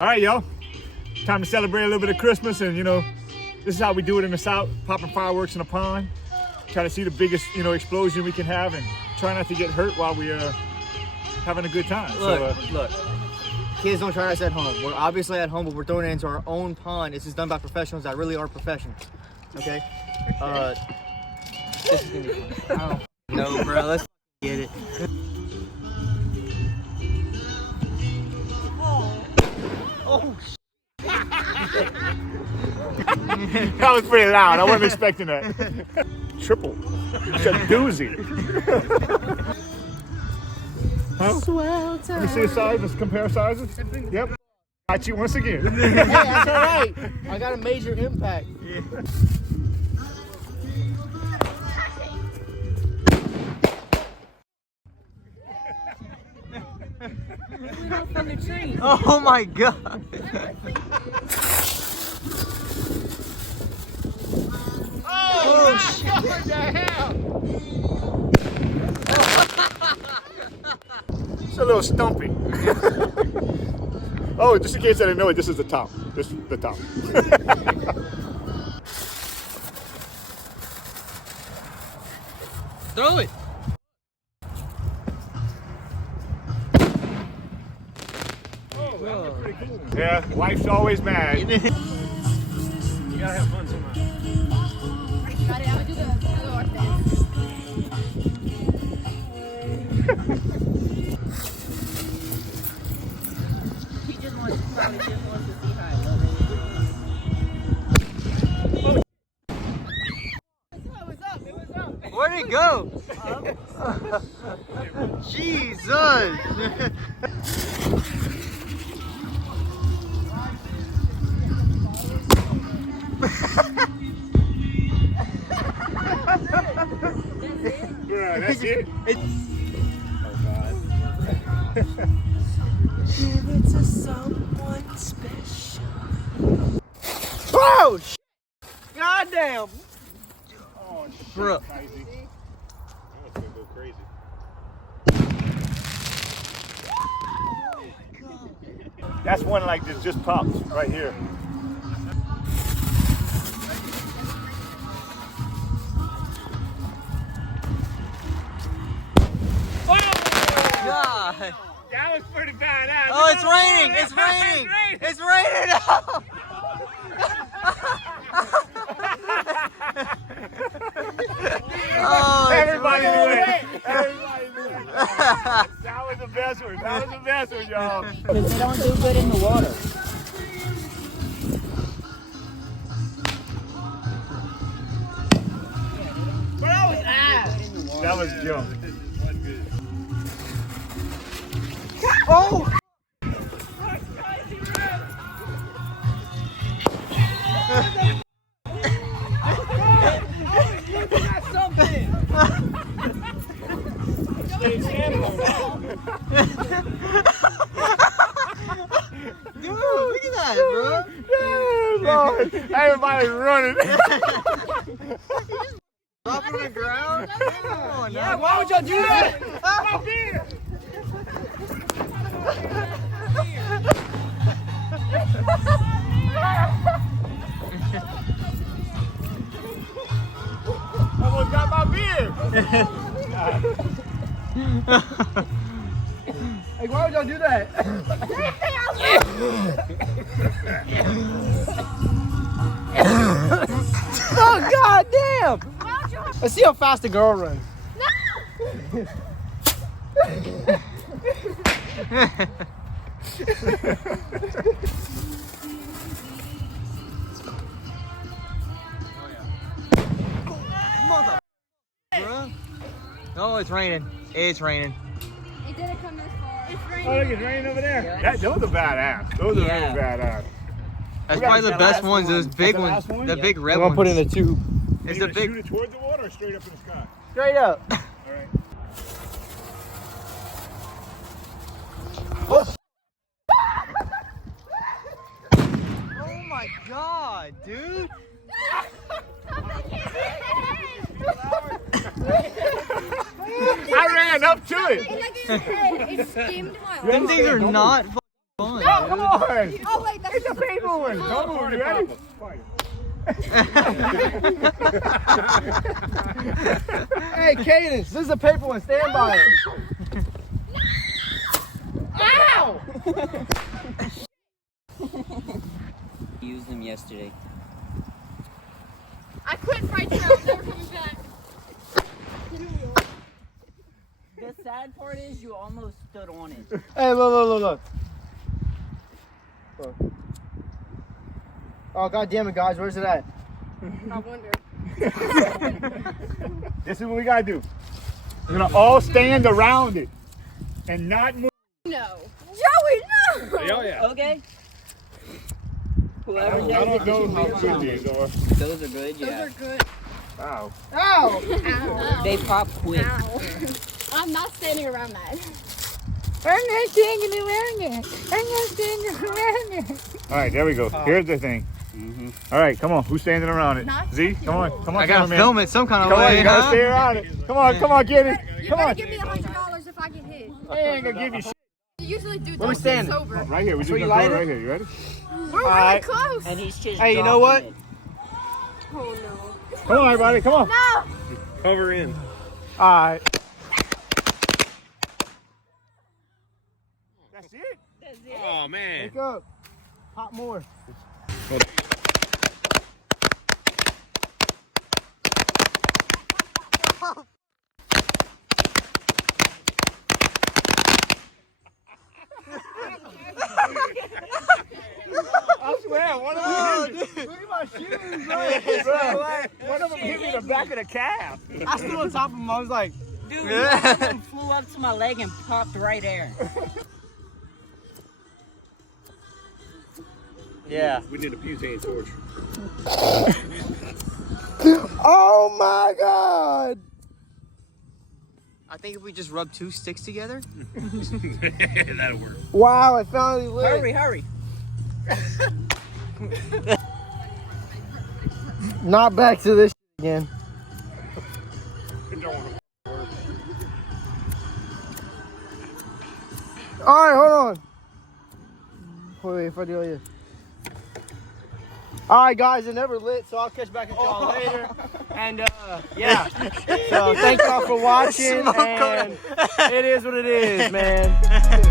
All right, y'all. Time to celebrate a little bit of Christmas, and this is how we do it in the South, popping fireworks in a pond. Try to see the biggest, explosion we can have, and try not to get hurt while we're having a good time. Look. Kids, don't try this at home. We're obviously at home, but we're throwing it into our own pond. This is done by professionals that really are professionals. Okay? This is gonna be fun. No, bro, let's get it. Oh, That was pretty loud. I wasn't expecting that. Triple. It's a doozy. Huh? Let me see the size. Let's compare sizes. Yep. Got you once again. hey, that's all right. I got a major impact. Yeah. From the tree. Oh my god. Oh shit! What the hell? It's a little stumpy. Oh, just in case I didn't know it, this is the top. This is the top. Throw it. Yeah, wife's always mad. You gotta have fun sometime. Got it. I'm gonna do the door thing. He just wants to see how it looks. Where'd it go? Jesus. Yeah, that's it. Oh God. Give it to someone special. Oh, goddamn. Oh, shit, Bro. crazy. That's gonna go crazy. That's one like this just popped right here. God. That was pretty badass. Oh, it's raining. It's raining. It's raining. Oh, Everybody knew it. Everybody knew it. That was the best one. That was the best one, y'all. Because they don't do good in the water. That was junk. Oh. Dude, look at that, bro. Yeah, Lord. Everybody's running. Drop it on the ground? Come on, Yeah, why would y'all do that? My beer. Almost got my beer. Like, why would y'all do that? Oh, god damn! Let's see how fast the girl runs. Mother, bro. Oh, it's raining. It's raining. It didn't come this far. It's raining. Oh, look, it's raining over there. Those are badass. Those are Yeah. really badass. That's We got probably the best ones. Those big the ones. last one? The big red I'm ones. gonna put in a tube. It's You the gonna big. shoot it towards the water or straight up in the sky? Straight up. All right. Oh my god, dude. I ran up to it. It skimmed my Them things are not fun. come on. Oh wait, that's It's a paper one. Come on, you ready? Hey, Cadence, this is a paper one. Stand by it. Ow! Used them yesterday. I quit fried trail. Never coming back. The sad part is you almost stood on it. Hey, look. Look. Oh, god damn it, guys. Where's it at? I wonder. This is what we gotta do. We're gonna all stand around it and not move. No. Joey, no. Oh yeah. Okay. I Whoever don't does know it, how good these are. those are good, Those yeah. are good. Wow. Ow! Ow. They pop quick. Ow. I'm not standing around that. I'm not standing around it. I'm not standing around it. All right, there we go. Here's the thing. All right, come on. Who's standing around it? Not Z, come on. Come on, I gotta cameraman. film it some kind of Come on, way, you gotta huh? stay around it. Come on, get it. You Come better on. give me $100 if I get hit. I ain't gonna give you shit. You usually do Where we don't stay standing? sober. Right here, we're just Where you gonna light go it? right here. You ready? We're really Alright. close. And he's just Hey, you know what? dropping it. Oh no. Come on, everybody, come on. No. Cover in. Alright. That's it. Oh man. Wake up. Hot more. I swear, one of them hit me. Look at my shoes, bro. One of them hit me in the back of the calf. I stood on top of him. I was like, Dude, one of them flew up to my leg and popped right there. yeah. We need a butane torch. Oh my god! I think if we just rub two sticks together. That'll work. Wow, it finally lit. Hurry. Not back to this again. Alright, hold on. Wait, if I do it. Alright guys, it never lit, so I'll catch back with y'all later. And yeah. So thank y'all for watching, and it is what it is, man.